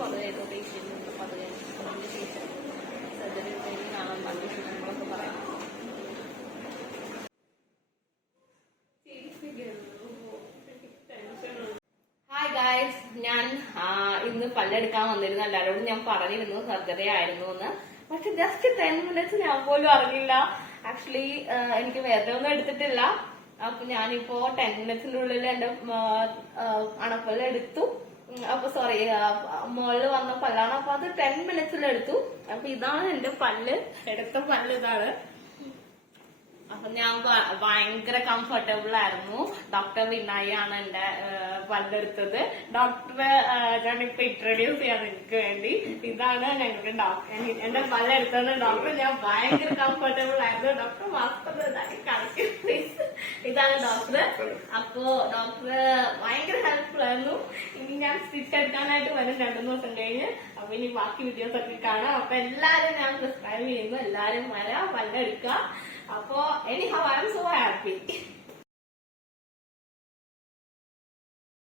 പതുക്കെ റൊട്ടേഷനുണ്ട്, പതുക്കെ അതിന് ശേഷം സർജറി കഴിഞ്ഞ് കാണാൻ നല്ല വിശേഷങ്ങളൊക്കെ പറയാം. ഹായ് ഗായ്സ്, ഞാൻ ഇന്ന് പല്ലെടുക്കാൻ വന്നിരുന്നു. എല്ലാവരോടും ഞാൻ പറഞ്ഞിരുന്നു സർജറി ആയിരുന്നു എന്ന്. പക്ഷെ ജസ്റ്റ് 10 minutes ഞാൻ പോലും അറിഞ്ഞില്ല. ആക്ച്വലി എനിക്ക് വേദന ഒന്നും എടുത്തിട്ടില്ല. അപ്പൊ ഞാനിപ്പോ 10 minutes ഉള്ളിൽ എന്റെ അണപ്പല്ല് എടുത്തു. അപ്പൊ സോറി, മുകളിൽ വന്ന പല്ലാണ്. അപ്പൊ അത് 10 minutes എടുത്തു. അപ്പൊ ഇതാണ് എന്റെ പല്ല്, എടുത്ത പല്ല് ഇതാണ്. അപ്പൊ ഞാൻ ഭയങ്കര കംഫർട്ടബിൾ ആയിരുന്നു. ഡോക്ടർ വിനായി ആണ് എന്റെ പല്ലെടുത്തത്. ഡോക്ടറെ ഞാനിപ്പോ ഇൻട്രൊഡ്യൂസ് ചെയ്യാൻ എനിക്ക് വേണ്ടി. ഇതാണ് ഞങ്ങളുടെ ഡോക്ടർ, എന്റെ പല്ലെടുത്തത് ഡോക്ടർ. ഞാൻ ഭയങ്കര കംഫർട്ടബിൾ ആയിരുന്നു. ഡോക്ടർ മാസ്ക് കളിക്കും. ഇതാണ് ഡോക്ടർ. അപ്പോ ഡോക്ടർ ഭയങ്കര ഹെൽപ്ഫുൾ ആയിരുന്നു. ഇനി ഞാൻ സ്റ്റിച്ച് എടുക്കാനായിട്ട് വരും 2 ദിവസം കഴിഞ്ഞ്. അപ്പൊ ഇനി ബാക്കി വീഡിയോസ് ഒക്കെ കാണാം. അപ്പൊ എല്ലാരും ഞാൻ പ്രിസ്ക്രൈബ് ചെയ്യുന്നു. എല്ലാരും വരാം, പല്ലെടുക്കാം. അപ്പോ anyhow, I'm so happy.